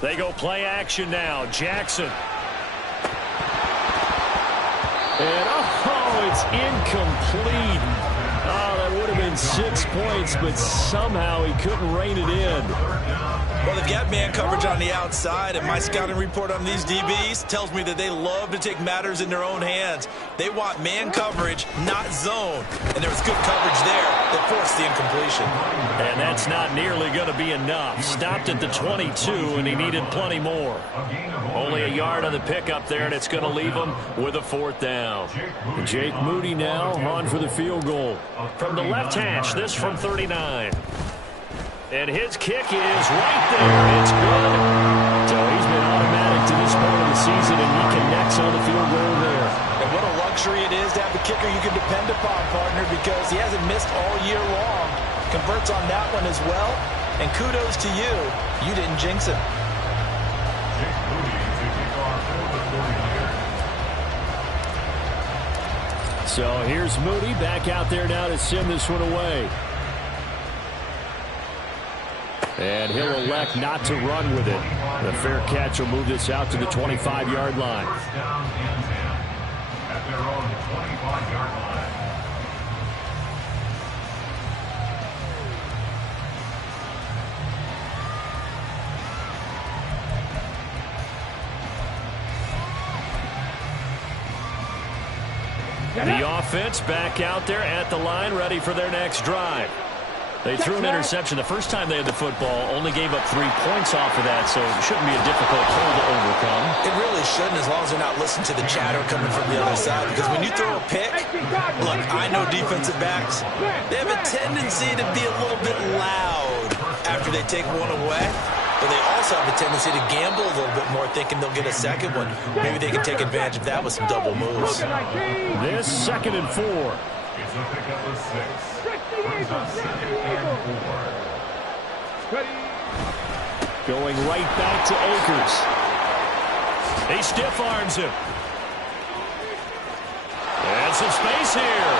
They go play action now. Jackson. And, oh, it's incomplete. Oh, that would have been 6 points, but somehow he couldn't rein it in. Well, they've got man coverage on the outside, and my scouting report on these DBs tells me that they love to take matters in their own hands. They want man coverage, not zone. And there was good coverage there that forced the incompletion. And that's not nearly going to be enough. Stopped at the 22, and he needed plenty more. Only a yard on the pickup there, and it's going to leave him with a 4th down. Jake Moody now on for the field goal. From the left hash, this from 39. And his kick is right there. It's good. So he's been automatic to this part of the season, and he connects on the field goal there. And what a luxury it is to have a kicker you can depend upon, partner, because he hasn't missed all year long. Converts on that one as well. And kudos to you. You didn't jinx him. So here's Moody back out there now to send this one away. And he'll elect not to run with it. The fair catch will move this out to the 25-yard line. At their own 25-yard line. The offense back out there at the line, ready for their next drive. They threw an interception the first time they had the football, only gave up 3 points off of that, so it shouldn't be a difficult hole to overcome. It really shouldn't, as long as they're not listening to the chatter coming from the other side. Because when you throw a pick, look, I know defensive backs, they have a tendency to be a little bit loud after they take one away. But they also have a tendency to gamble a little bit more, thinking they'll get a second one. Maybe they can take advantage of that with some double moves. This 2nd and 4. It's a pickup of 6. Going right back to Akers. He stiff arms him. And some space here.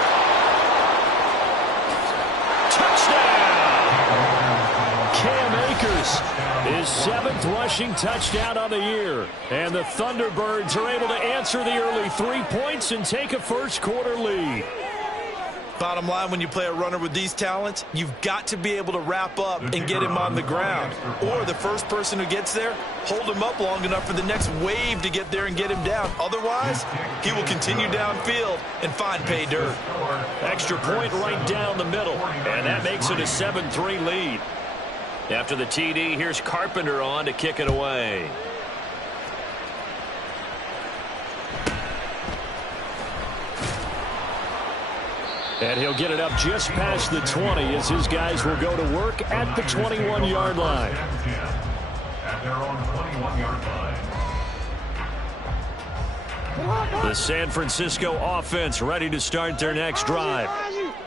Touchdown! Cam Akers, his 7th rushing touchdown on the year. And the Thunderbirds are able to answer the early 3 points and take a first-quarter lead. Bottom line, when you play a runner with these talents, you've got to be able to wrap up and get him on the ground. Or the first person who gets there, hold him up long enough for the next wave to get there and get him down. Otherwise, he will continue downfield and find pay dirt. Extra point right down the middle, and that makes it a 7-3 lead. After the TD, here's Carpenter on to kick it away. And he'll get it up just past the 20 as his guys will go to work at the 21-yard line. At their own 21-yard line. The San Francisco offense ready to start their next drive.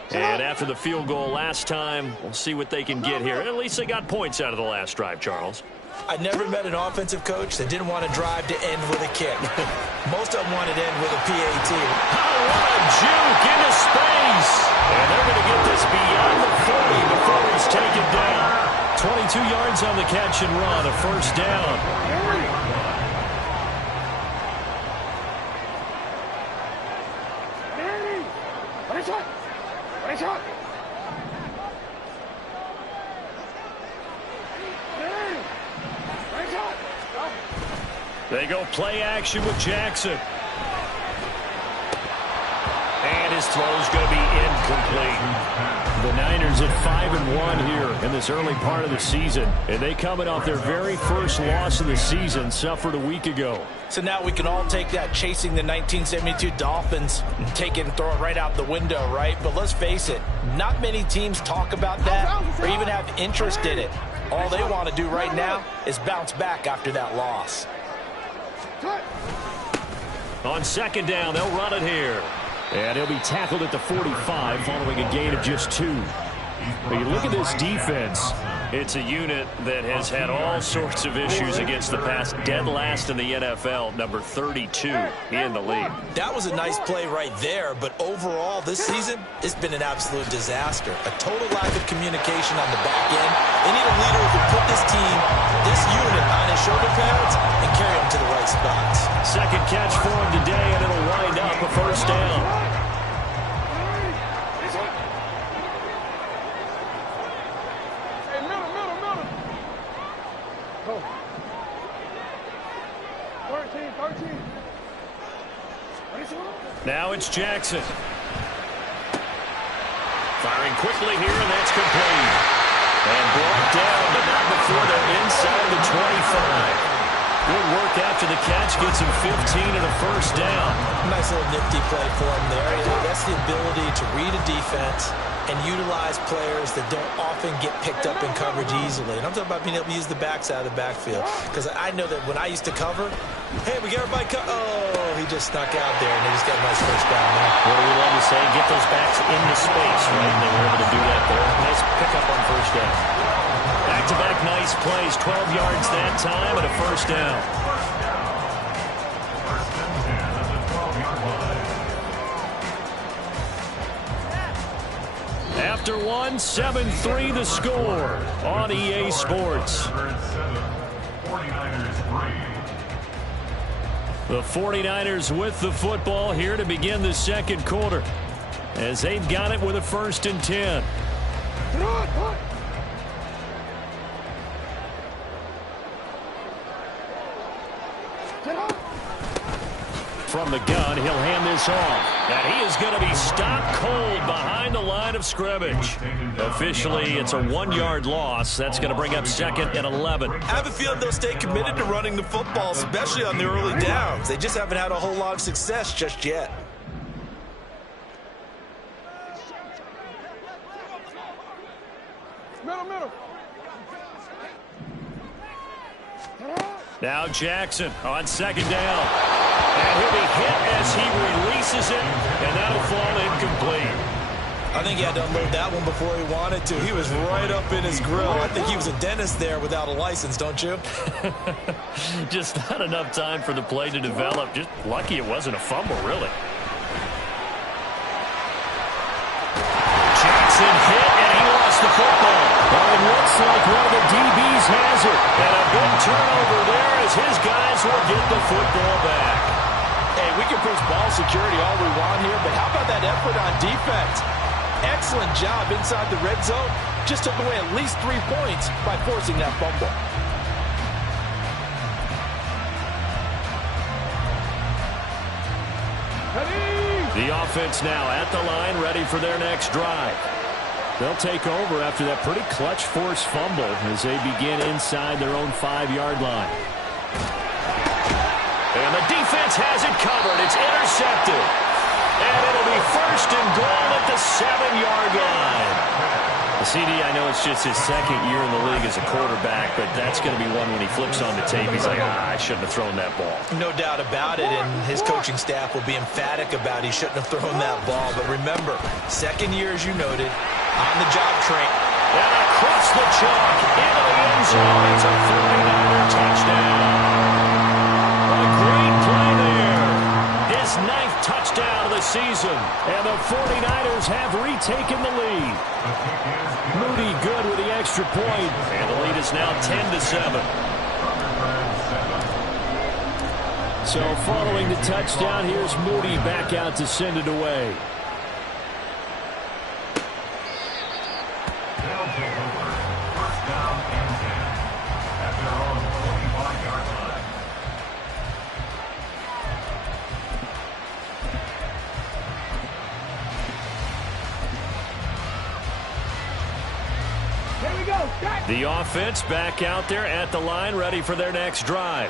And after the field goal last time, we'll see what they can get here. At least they got points out of the last drive, Charles. I never met an offensive coach that didn't want to drive to end with a kick. Most of them wanted to end with a PAT. Oh, what a juke into space. And they're going to get this beyond the 40 before he's taken down. 22 yards on the catch and run, a first down. They go play action with Jackson. And his throw's going to be incomplete. The Niners at 5-1 here in this early part of the season. And they coming off their very first loss of the season, suffered a week ago. So now we can all take that chasing the 1972 Dolphins and take it and throw it right out the window, right? But let's face it, not many teams talk about that or even have interest in it. All they want to do right now is bounce back after that loss. On second down, they'll run it here. And he'll be tackled at the 45 following a gain of just 2. But you look at this defense. It's a unit that has had all sorts of issues against the pass. Dead last in the NFL, number 32 in the league. That was a nice play right there, but overall this season, it's been an absolute disaster. A total lack of communication on the back end. They need a leader who can put this team, this unit, on his shoulder pads and carry them to the right spots. Second catch for him today, and it'll wind up a first down. Now it's Jackson. Firing quickly here, and that's complete. And brought down, but not before they're inside the 25. Good work after the catch. Gets him 15 and a first down. Nice little nifty play for him there. That's the ability to read a defense and utilize players that don't often get picked up in coverage easily. And I'm talking about being able to use the backs out of the backfield. Because I know that when I used to cover, hey, we got everybody oh, he just snuck out there, and they just got a nice first down there. What do we love to say? Get those backs into space, right? And they were able to do that there. Nice pickup on first down. Back-to-back nice plays. 12 yards that time and a first down. After one, 7-3 the score on EA Sports. The 49ers with the football here to begin the second quarter, as they've got it with a 1st and 10. From the gun, he'll hand this off. And he is going to be stopped cold behind the line of scrimmage. Officially, it's a 1-yard loss. That's going to bring up 2nd and 11. I have a feeling they'll stay committed to running the football, especially on the early downs. They just haven't had a whole lot of success just yet. Now Jackson on 2nd down. And he'll be hit as he releases it, and that'll fall incomplete. I think he had to unload that one before he wanted to. He was right up in his grill. I think he was a dentist there without a license, don't you? Just not enough time for the play to develop. Just lucky it wasn't a fumble, really. Jackson hit, and he lost the football. Well, it looks like one of the DBs has it. And a big turnover there as his guys will get the football back. Hey, we can push ball security all we want here, but how about that effort on defense? Excellent job inside the red zone. Just took away at least 3 points by forcing that fumble. The offense now at the line, ready for their next drive. They'll take over after that pretty clutch forced fumble as they begin inside their own 5-yard line. And the defense has it covered. It's intercepted. And it'll be 1st and goal at the 7-yard line. CD, I know it's just his 2nd year in the league as a quarterback, but that's going to be one when he flips on the tape. He's like, I shouldn't have thrown that ball. No doubt about it, and his coaching staff will be emphatic about he shouldn't have thrown that ball. But remember, 2nd year, as you noted, on the job train. And across the chalk into the end zone. It's a 49er touchdown. A great play there. His 9th touchdown of the season. And the 49ers have retaken the lead. Moody good with the extra point. And the lead is now 10-7. So following the touchdown, here's Moody back out to send it away. The offense back out there at the line, ready for their next drive.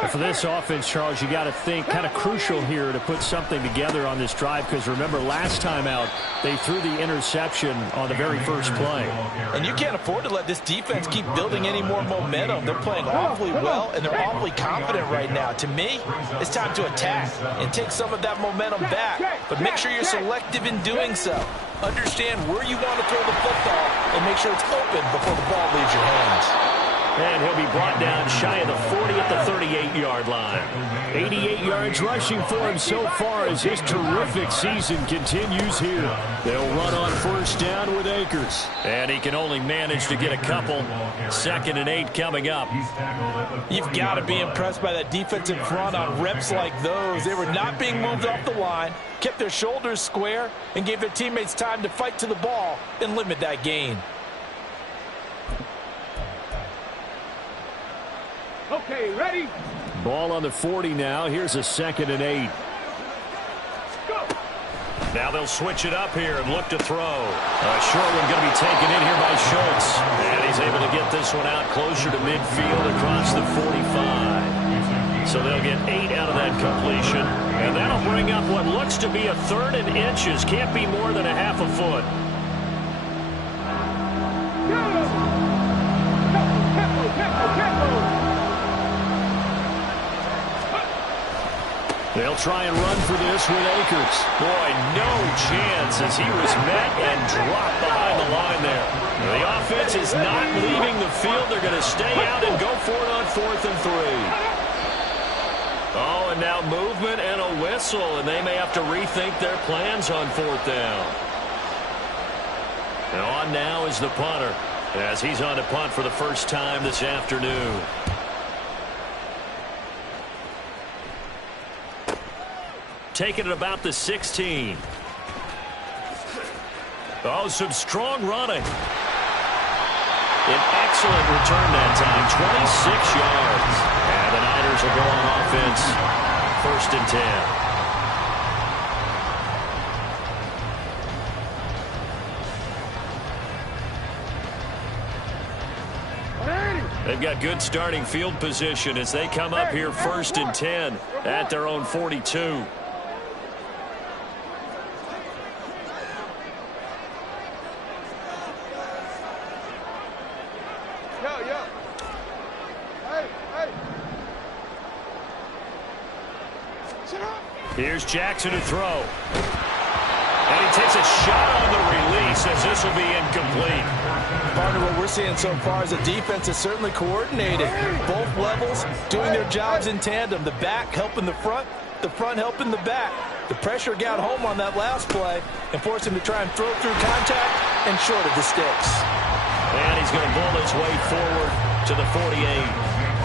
And for this offense, Charles, you got to think kind of crucial here to put something together on this drive, because remember last time out they threw the interception on the very first play. And you can't afford to let this defense keep building any more momentum. They're playing awfully well, and they're awfully confident right now. To me, it's time to attack and take some of that momentum back, but make sure you're selective in doing so. Understand where you want to throw the football and make sure it's open before the ball leaves your hands. And he'll be brought down shy of the 40 at the 38-yard line. 88 yards rushing for him so far as his terrific season continues here. They'll run on first down with Akers. And he can only manage to get a couple. 2nd and 8 coming up. You've got to be impressed by that defensive front on reps like those. They were not being moved off the line, kept their shoulders square, and gave their teammates time to fight to the ball and limit that gain. Okay, ready? Ball on the 40 now. Here's a 2nd and 8. Go. Now they'll switch it up here and look to throw. A short one going to be taken in here by Schultz. And he's able to get this one out closer to midfield across the 45. So they'll get 8 out of that completion. And that'll bring up what looks to be a 3rd and inches. Can't be more than a half a foot. They'll try and run for this with Akers. Boy, no chance as he was met and dropped behind the line there. The offense is not leaving the field. They're going to stay out and go for it on 4th and 3. Oh, and now movement and a whistle, and they may have to rethink their plans on 4th down. And on now is the punter as he's on to punt for the first time this afternoon. Taking it about the 16. Oh, some strong running. An excellent return that time, 26 yards. And the Niners will go on offense, 1st and 10. They've got good starting field position as they come up here 1st and 10 at their own 42. Here's Jackson to throw. And he takes a shot on the release as this will be incomplete. Partner, what we're seeing so far is the defense is certainly coordinated. Both levels doing their jobs in tandem. The back helping the front helping the back. The pressure got home on that last play and forced him to try and throw through contact and short of the sticks. And he's going to bowl his way forward to the 48.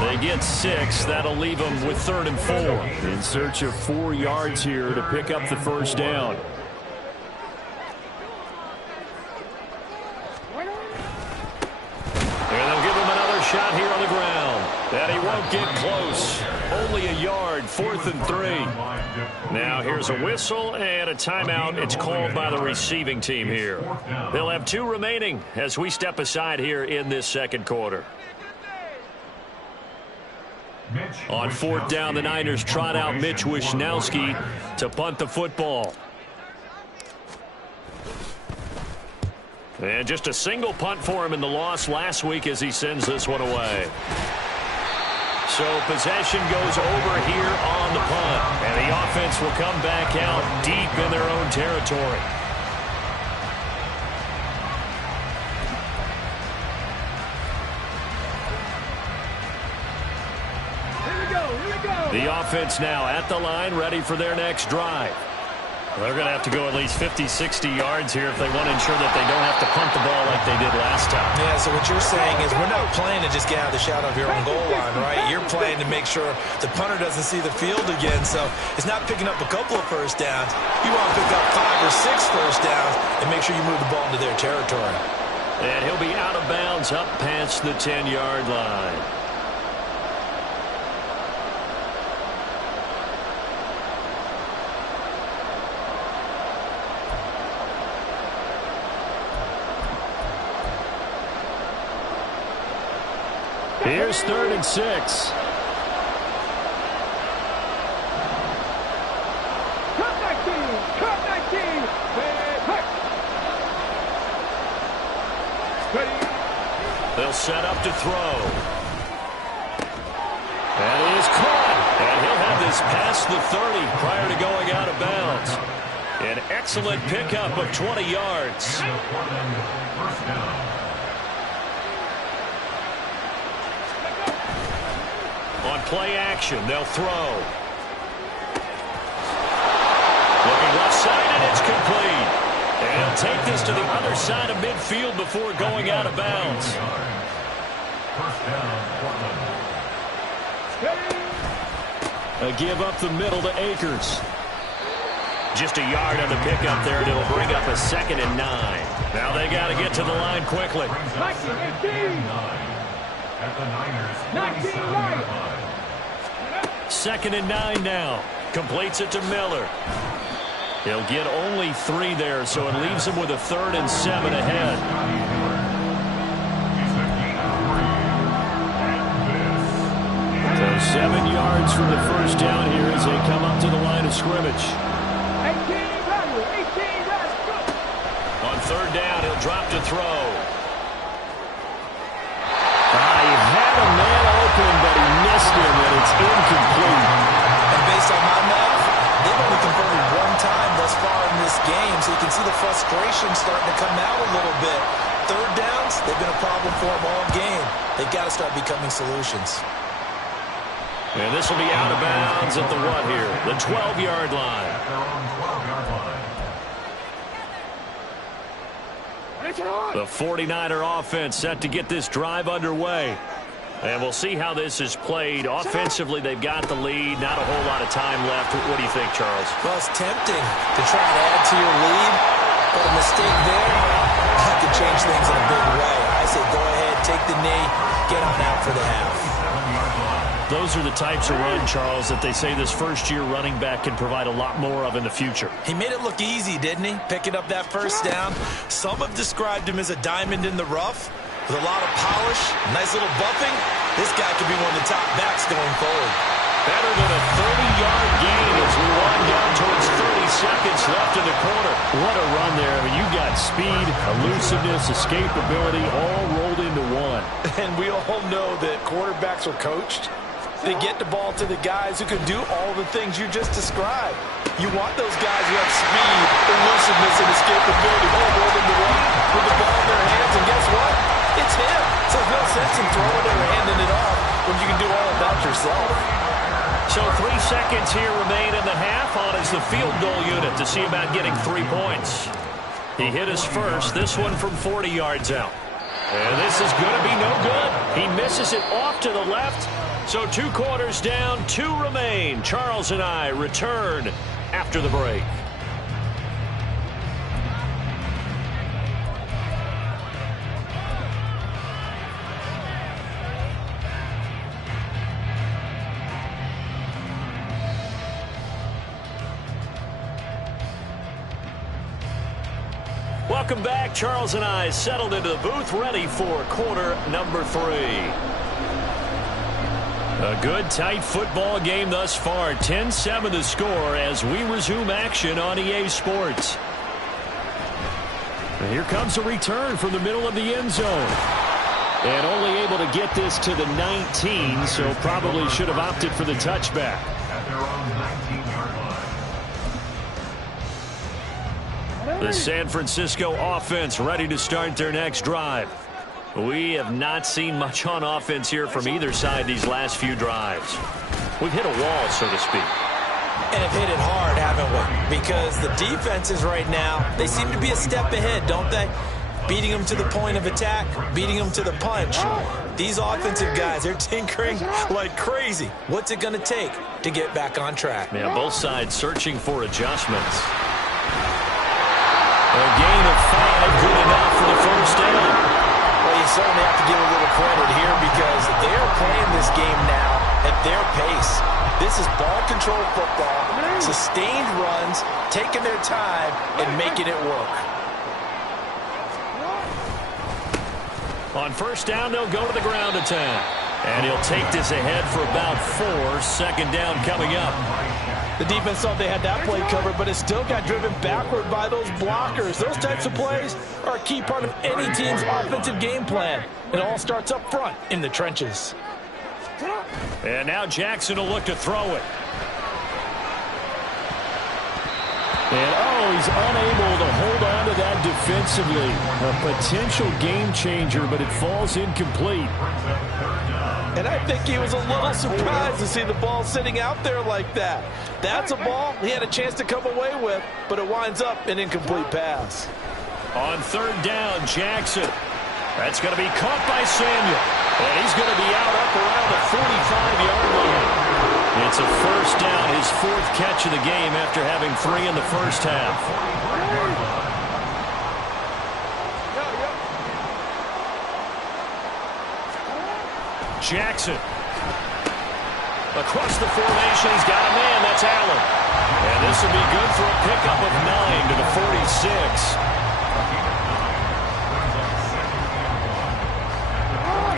They get 6. That'll leave them with 3rd and 4. In search of 4 yards here to pick up the first down. And they'll give him another shot here on the ground. And he won't get close. Only a yard, 4th and 3. Now here's a whistle and a timeout. It's called by the receiving team here. They'll have 2 remaining as we step aside here in this 2nd quarter. On 4th down, the Niners trot out Mitch Wishnowsky to punt the football. And just a single punt for him in the loss last week as he sends this one away. So possession goes over here on the punt. And the offense will come back out deep in their own territory. The offense now at the line, ready for their next drive. They're going to have to go at least 50, 60 yards here if they want to ensure that they don't have to punt the ball like they did last time. Yeah, so what you're saying is we're not playing to just get out of the shot of your own goal line, right? You're playing to make sure the punter doesn't see the field again. So it's not picking up a couple of first downs. You want to pick up 5 or 6 first downs and make sure you move the ball into their territory. And he'll be out of bounds up past the 10-yard line. Here's 3rd and 6. Cut back team! Cut back team! They'll set up to throw. And he is caught. And he'll have this past the 30 prior to going out of bounds. An excellent pickup of 20 yards. First down. On play action, they'll throw. Looking left side, and it's complete. And he'll take this to the other side of midfield before going out of bounds. A give up the middle to Akers. Just a yard on the pickup there, and it'll bring up a 2nd and 9. Now they got to get to the line quickly. 2nd and 9 now. Completes it to Miller. He'll get only 3 there, so it leaves him with a 3rd and 7 ahead. So 7 yards from the first down here as they come up to the line of scrimmage. 18 runs, go. On 3rd down, he'll drop to throw. He had a man open, but he missed him, and it's incomplete. And based on my math, they've only converted 1 time thus far in this game, so you can see the frustration starting to come out a little bit. 3rd downs, they've been a problem for them all game. They've got to start becoming solutions. And this will be out of bounds at the what here? The 12-yard line. The 49er offense set to get this drive underway. And we'll see how this is played. Offensively, they've got the lead. Not a whole lot of time left. What do you think, Charles? Well, it's tempting to try to add to your lead, but a mistake there could change things in a big way. I say go ahead, take the knee, get on out for the half. Those are the types of run, Charles, that they say this first-year running back can provide a lot more of in the future. He made it look easy, didn't he? Picking up that first down. Some have described him as a diamond in the rough with a lot of polish, nice little buffing. This guy could be one of the top backs going forward. Better than a 30-yard gain as we wind down towards 30 seconds left in the quarter. What a run there. I mean, you got speed, elusiveness, escapability, all rolled into one. And we all know that quarterbacks are coached. They get the ball to the guys who can do all the things you just described. You want those guys who have speed, elusiveness, and escapability all rolled into one with the ball in their hands. And guess what? It's him. So there's no sense in throwing it or handing it off when you can do all about yourself. So 3 seconds here remain in the half. On is the field goal unit to see about getting 3 points. He hit his first, this one from 40 yards out. And this is going to be no good. He misses it off to the left. So 2 quarters down, 2 remain. Charles and I return after the break. Welcome back. Charles and I settled into the booth, ready for quarter number 3. A good, tight football game thus far. 10-7 the score as we resume action on EA Sports. And here comes a return from the middle of the end zone. And only able to get this to the 19, so probably should have opted for the touchback. The San Francisco offense ready to start their next drive. We have not seen much on offense here from either side these last few drives. We've hit a wall, so to speak. And have hit it hard, haven't we? Because the defenses right now, they seem to be a step ahead, don't they? Beating them to the point of attack, beating them to the punch. These offensive guys, they're tinkering like crazy. What's it going to take to get back on track? Yeah, both sides searching for adjustments. A gain of 5, good enough for the first down. Well, you certainly have to give a little credit here because they're playing this game now at their pace. This is ball control football, sustained runs, taking their time, and making it work. On first down, they'll go to the ground attack. And he'll take this ahead for about 4. Second down coming up. The defense thought they had that play covered, but it still got driven backward by those blockers. Those types of plays are a key part of any team's offensive game plan. It all starts up front in the trenches. And now Jackson will look to throw it. And, he's unable to hold on to that defensively. A potential game changer, but it falls incomplete. And I think he was a little surprised to see the ball sitting out there like that. That's a ball he had a chance to come away with, but it winds up an incomplete pass. On third down, Jackson. That's going to be caught by Samuel. And he's going to be out up around the 45-yard line. It's a first down, his fourth catch of the game after having 3 in the first half. Jackson. Across the formation, he's got a man. That's Allen. And this will be good for a pickup of 9 to the 46.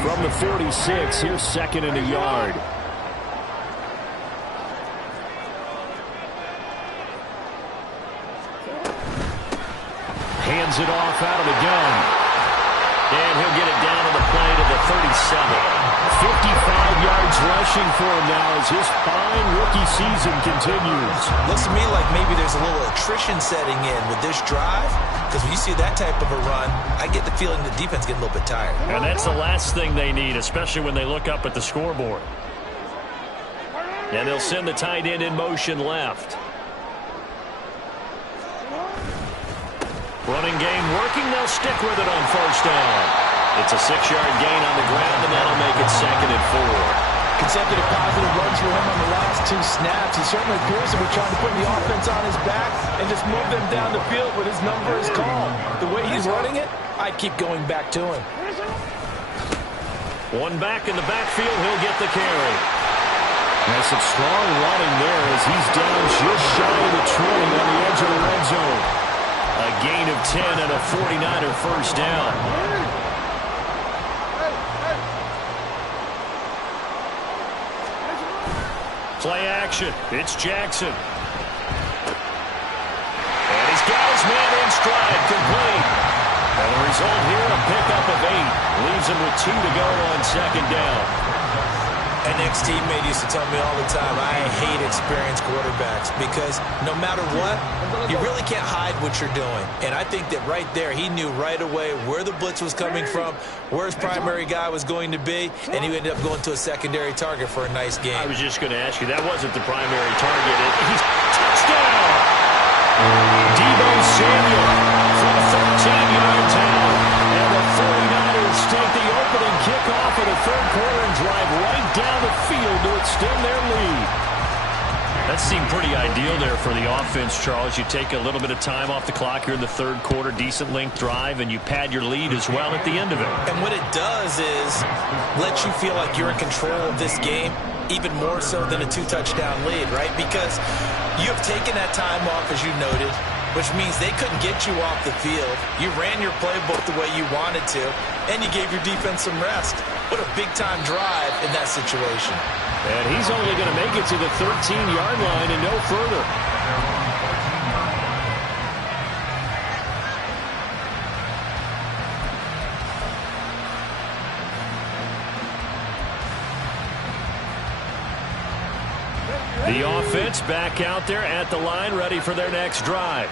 From the 46, here's second and a yard. Hands it off out of the gun. And he'll get it down to the play to the 37. 55 yards rushing for him now as his fine rookie season continues. Looks to me like maybe there's a little attrition setting in with this drive, because when you see that type of a run, I get the feeling the defense getting a little bit tired. And that's the last thing they need, especially when they look up at the scoreboard. And they'll send the tight end in motion left. Running game working. They'll stick with it on first down. It's a 6-yard gain on the ground, and that'll make it 2nd and 4. Consecutive positive runs for him on the last 2 snaps. He certainly appears to be trying to put the offense on his back and just move them down the field when his number is called. The way he's running it, I'd keep going back to him. One back in the backfield. He'll get the carry. That's some strong running there as he's down just shy of the 20 on the edge of the red zone. A gain of 10 and a 49er first down. Play action. It's Jackson. And he's got his man in stride, complete. And the result here, a pickup of 8. Leaves him with 2 to go on second down. An ex-teammate used to tell me all the time, I hate experienced quarterbacks because no matter what, you really can't hide what you're doing. And I think that right there, he knew right away where the blitz was coming from, where his primary guy was going to be, and he ended up going to a secondary target for a nice game. I was just going to ask you, that wasn't the primary target. He's touchdown! Deebo Samuel from 13 yards out. And the 49ers take the opening kickoff of the third quarter and drive right down the field to extend their lead. That seemed pretty ideal there for the offense, Charles. You take a little bit of time off the clock here in the third quarter, decent length drive, and you pad your lead as well at the end of it. And what it does is let you feel like you're in control of this game, even more so than a 2-touchdown lead, right? Because you have taken that time off, as you noted, which means they couldn't get you off the field. You ran your playbook the way you wanted to, and you gave your defense some rest. What a big-time drive in that situation. And he's only going to make it to the 13-yard line and no further. The offense back out there at the line, ready for their next drive.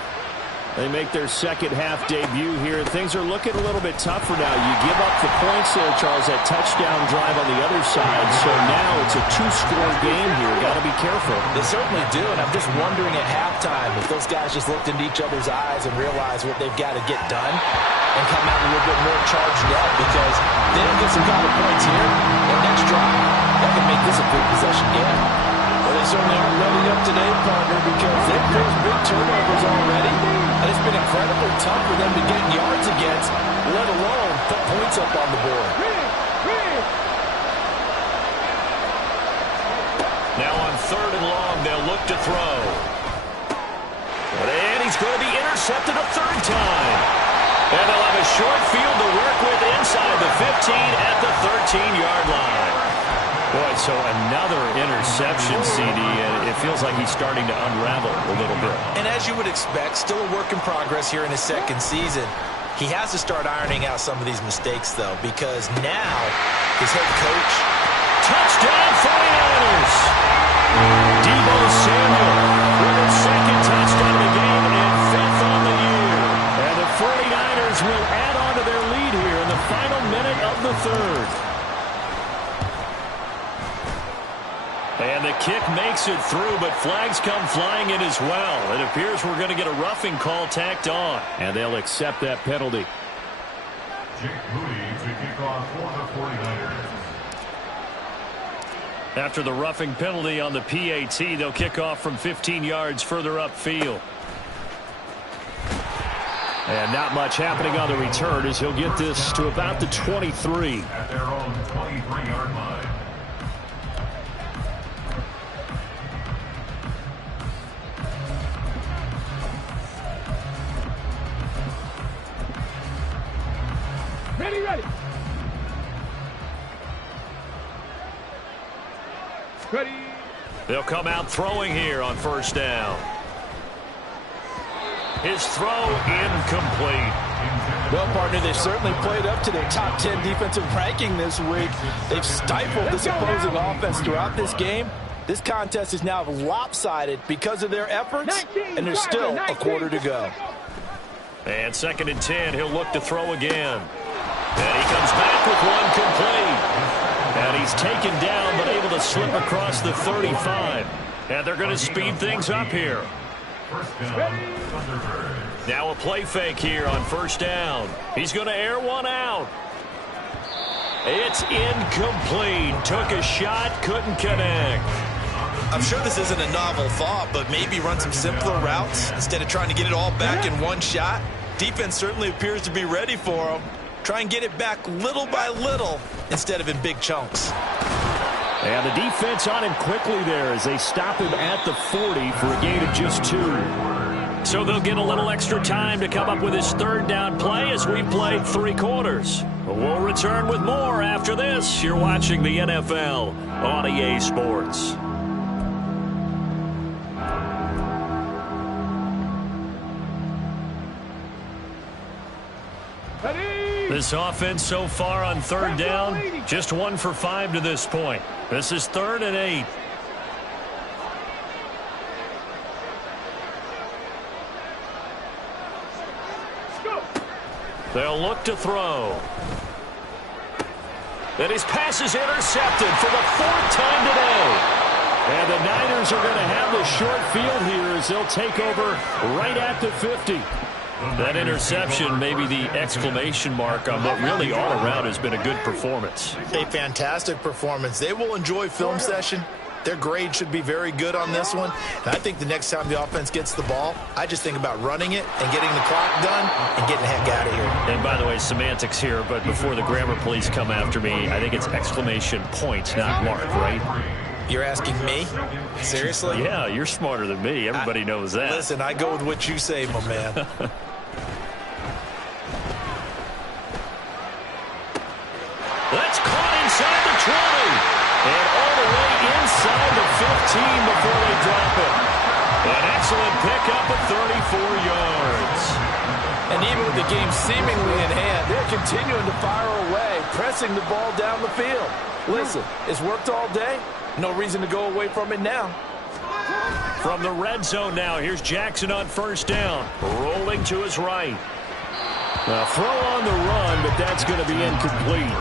They make their second half debut here. Things are looking a little bit tougher now. You give up the points there, Charles, that touchdown drive on the other side. So now it's a 2-score game here. Got to be careful. They certainly do, and I'm just wondering at halftime if those guys just looked into each other's eyes and realized what they've got to get done and come out a little bit more charged up, because they don't get some kind of points here. That next drive, that can make this a big possession game. Well, they certainly aren't ready up today, partner, because they've caused big turnovers already. And it's been incredibly tough for them to get yards against, let alone put points up on the board. Now on third and long, they'll look to throw. And he's going to be intercepted a third time. And they'll have a short field to work with inside the 15 at the 13-yard line. Boy, so another interception, CD, and it feels like he's starting to unravel a little bit. And as you would expect, still a work in progress here in his second season. He has to start ironing out some of these mistakes, though, because now his head coach... Touchdown, 49ers! Deebo Samuel with his second touchdown of the game and 5th on the year. And the 49ers will add on to their lead here in the final minute of the third. And the kick makes it through, but flags come flying in as well. It appears we're going to get a roughing call tacked on. And they'll accept that penalty. Jake Moody to kick off for the 49ers. After the roughing penalty on the PAT, they'll kick off from 15 yards further upfield. And not much happening on the return as he'll get this to about the 23. At their own 23-yard line. Ready. Ready. They'll come out throwing here on first down. His throw incomplete. Well, partner, they've certainly played up to their top 10 defensive ranking this week. They've stifled this opposing offense throughout this game. This contest is now lopsided because of their efforts, and there's still a quarter to go. And 2nd and 10, he'll look to throw again. And he comes back with one complete. And he's taken down, but able to slip across the 35. And they're going to speed things up here. Now a play fake here on first down. He's going to air one out. It's incomplete. Took a shot, couldn't connect. I'm sure this isn't a novel thought, but maybe run some simpler routes instead of trying to get it all back in one shot. Defense certainly appears to be ready for him. Try and get it back little by little instead of in big chunks. And the defense on him quickly there as they stop him at the 40 for a gain of just 2. So they'll get a little extra time to come up with his 3rd down play as we've played 3 quarters. We'll return with more after this. You're watching the NFL on EA Sports. This offense so far on 3rd down, just 1 for 5 to this point. This is 3rd and 8. They'll look to throw. And his pass is intercepted for the 4th time today. And the Niners are going to have the short field here as they'll take over right at the 50. That interception may be the exclamation mark on what really all around has been a good performance. A fantastic performance. They will enjoy film session. Their grade should be very good on this one. And I think the next time the offense gets the ball, I just think about running it and getting the clock done and getting the heck out of here. And by the way, semantics here, but before the grammar police come after me, I think it's exclamation point, not mark, right? You're asking me? Seriously? Yeah, you're smarter than me. Everybody knows that. Listen, I go with what you say, my man. That's caught inside the 20. And all the way inside the 15 before they drop it. An excellent pickup of 34 yards. And even with the game seemingly in hand, they're continuing to fire away, pressing the ball down the field. Listen, it's worked all day. No reason to go away from it now. From the red zone now, here's Jackson on first down. Rolling to his right. Now throw on the run, but that's going to be incomplete.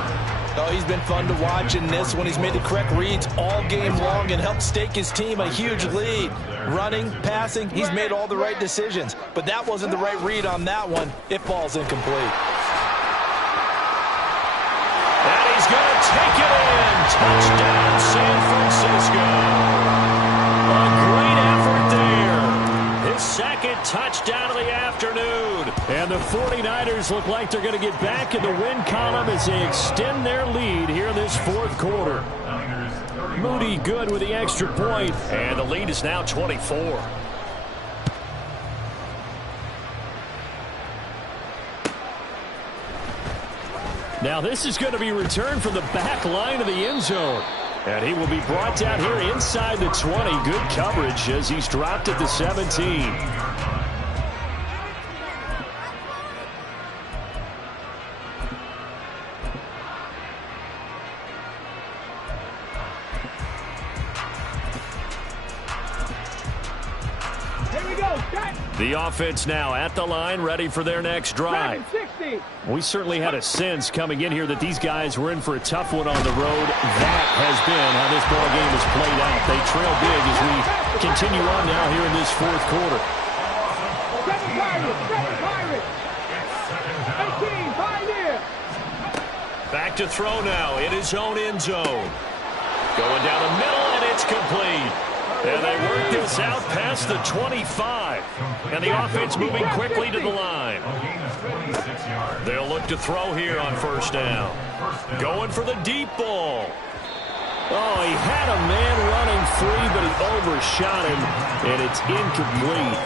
Oh, he's been fun to watch in this one. He's made the correct reads all game long and helped stake his team a huge lead. Running, passing, he's made all the right decisions. But that wasn't the right read on that one. It falls incomplete. And he's going to take it in. Touchdown, San Francisco. A great effort there. His 2nd touchdown of the afternoon. And the 49ers look like they're going to get back in the win column as they extend their lead here in this 4th quarter. Moody good with the extra point. And the lead is now 24. Now this is going to be returned from the back line of the end zone. And he will be brought down here inside the 20. Good coverage as he's dropped at the 17. Here we go. The offense now at the line, ready for their next drive. 50. We certainly had a sense coming in here that these guys were in for a tough one on the road. That has been how this ball game has played out. They trail big as we continue on now here in this fourth quarter. 7 Pirates. 18, 5 here. Back to throw now in his own end zone. Going down the middle, and it's complete. And they work this out past the 25. And the offense moving quickly to the line. They'll look to throw here on first down. Going for the deep ball. Oh, he had a man running free, but he overshot him, and it's incomplete.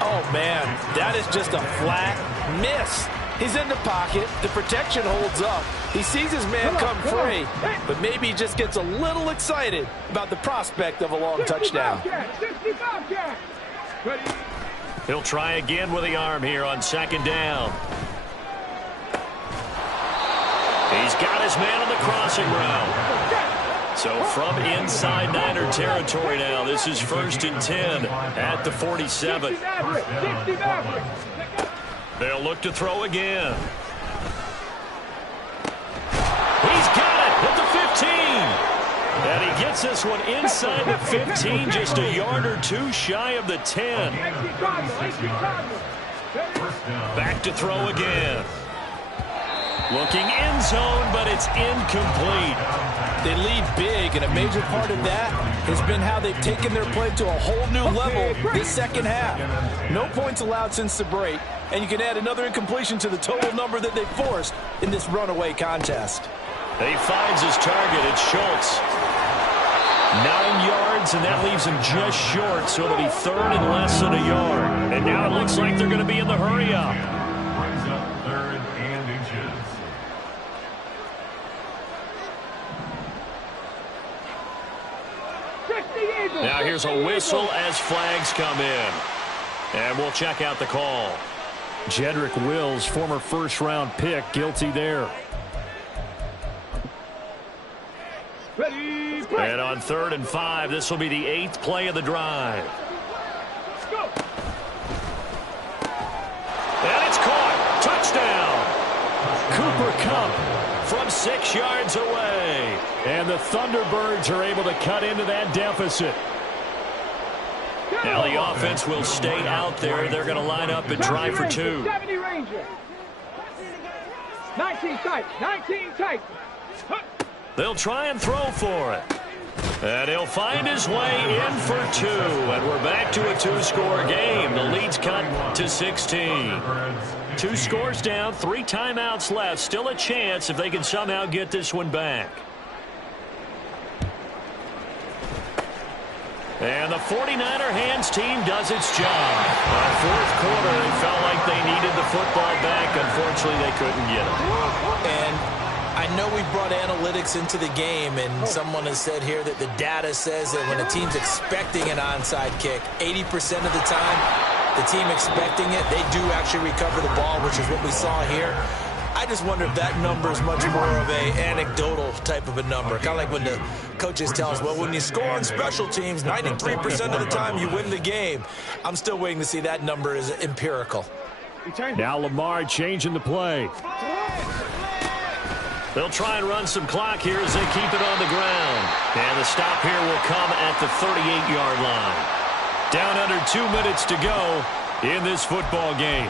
Oh, man, that is just a flat miss. He's in the pocket. The protection holds up. He sees his man come free, but maybe he just gets a little excited about the prospect of a long touchdown. 65 catch. Ready. He'll try again with the arm here on second down. He's got his man on the crossing route. So from inside Niner territory now, this is 1st and 10 at the 47. 60 Maverick. They'll look to throw again. He's got it at the 15. And he gets this one inside the 15, just a yard or two shy of the 10. Back to throw again. Looking end zone, but it's incomplete. They lead big, and a major part of that has been how they've taken their play to a whole new level this second half. No points allowed since the break, and you can add another incompletion to the total number that they forced in this runaway contest. He finds his target. It's Schultz. 9 yards, and that leaves him just short, so it'll be 3rd and less than a yard. And now it looks like they're going to be in the hurry-up. Brings up 3rd and inches. Now here's a whistle as flags come in. And we'll check out the call. Jedrick Wills, former first-round pick, guilty there. Ready, play. And on 3rd and 5, this will be the 8th play of the drive. Let's go. And it's caught. Touchdown. Cooper Kupp from 6 yards away. And the Thunderbirds are able to cut into that deficit. Now the offense will stay out there. They're going to line up and try for 2. 70 Ranger. 19 tight. 19 tight. They'll try and throw for it. And he'll find his way in for 2. And we're back to a 2-score game. The lead's cut to 16. 2 scores down, 3 timeouts left. Still a chance if they can somehow get this one back. And the 49er hands team does its job. Fourth quarter, they felt like they needed the football back. Unfortunately, they couldn't get it. And I know we brought analytics into the game, and someone has said here that the data says that when a team's expecting an onside kick, 80% of the time, the team expecting it, they do actually recover the ball, which is what we saw here. I just wonder if that number is much more of a anecdotal type of a number. Kind of like when the coaches tell us, well, when you score on special teams, 93% of the time you win the game. I'm still waiting to see that number is empirical. Now Lamar changing the play. They'll try and run some clock here as they keep it on the ground. And the stop here will come at the 38-yard line. Down under 2 minutes to go in this football game.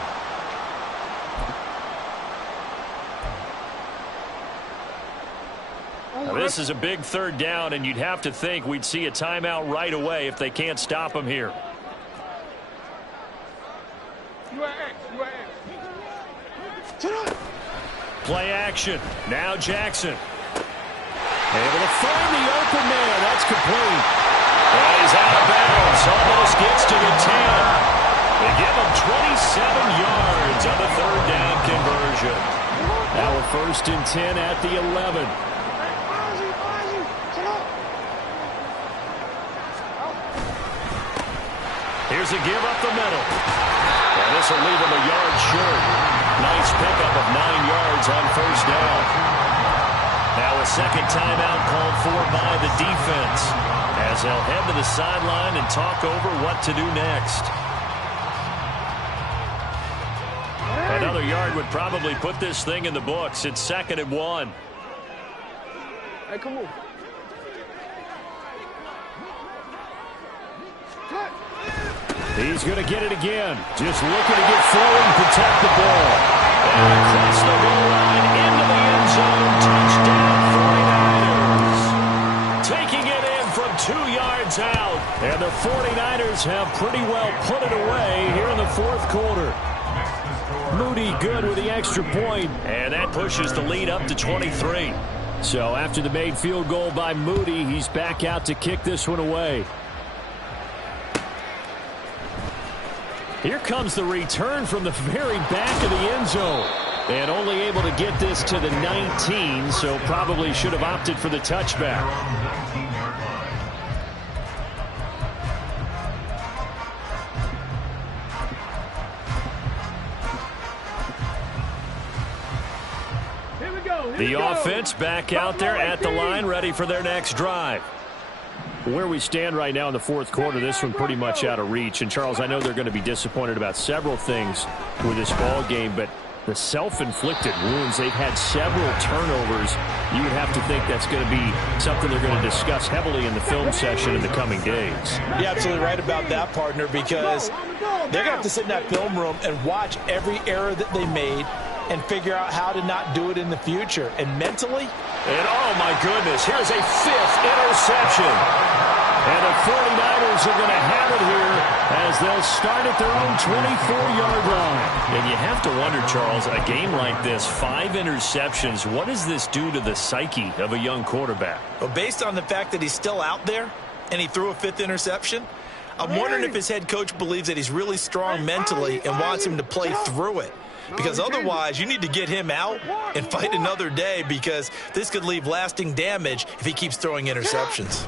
Now, this is a big 3rd down, and you'd have to think we'd see a timeout right away if they can't stop them here. Play action. Now Jackson. Able to find the open man. That's complete. And he's out of bounds. Almost gets to the 10. They give him 27 yards on the 3rd down conversion. Now a 1st and 10 at the 11. Here's a give up the middle. And this will leave him a yard short. Nice pickup of 9 yards on 1st down. Now a second timeout called for by the defense as they'll head to the sideline and talk over what to do next. Another yard would probably put this thing in the books. It's 2nd and 1. Hey, come on. He's going to get it again. Just looking to get forward and protect the ball. And across the goal line into the end zone. Touchdown 49ers. Taking it in from 2 yards out. And the 49ers have pretty well put it away here in the 4th quarter. Moody good with the extra point. And that pushes the lead up to 23. So after the made field goal by Moody, he's back out to kick this one away. Here comes the return from the very back of the end zone. And only able to get this to the 19, so probably should have opted for the touchback. The offense back out there at the line, ready for their next drive. Where we stand right now in the 4th quarter, this one pretty much out of reach. And, Charles, I know they're going to be disappointed about several things with this ball game, but the self-inflicted wounds, they've had several turnovers. You would have to think that's going to be something they're going to discuss heavily in the film session in the coming days. You're absolutely right about that, partner, because they're going to have to sit in that film room and watch every error that they made and figure out how to not do it in the future. And mentally, and oh my goodness, here's a 5th interception. And the 49ers are going to have it here as they'll start at their own 24-yard line. And you have to wonder, Charles, a game like this, 5 interceptions, what does this do to the psyche of a young quarterback? Well, based on the fact that he's still out there and he threw a 5th interception, I'm wondering if his head coach believes that he's really strong mentally and wants him to play through it. Because otherwise, you need to get him out and fight another day, because this could leave lasting damage if he keeps throwing interceptions.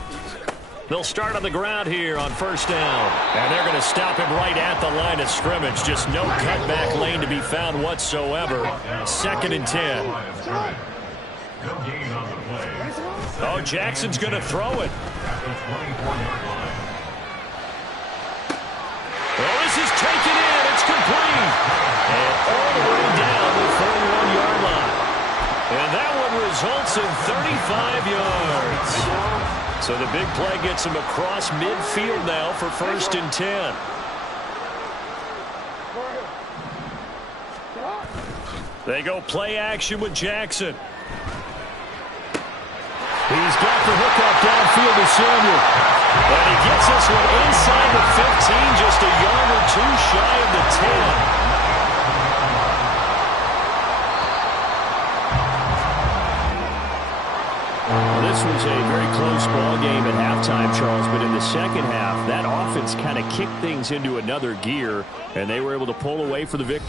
They'll start on the ground here on 1st down. And they're going to stop him right at the line of scrimmage. Just no cutback lane to be found whatsoever. 2nd and 10. Oh, Jackson's going to throw it. Oh, this is taken in. It's complete. And all the way down the 41-yard line. And that one results in 35 yards. So the big play gets him across midfield now for 1st and 10. They go play action with Jackson. He's got the hookup downfield to Samuel. And he gets this one inside the 15, just a yard or 2 shy of the 10. This was a very close ball game at halftime, Charles, but in the second half, that offense kind of kicked things into another gear, and they were able to pull away for the victory.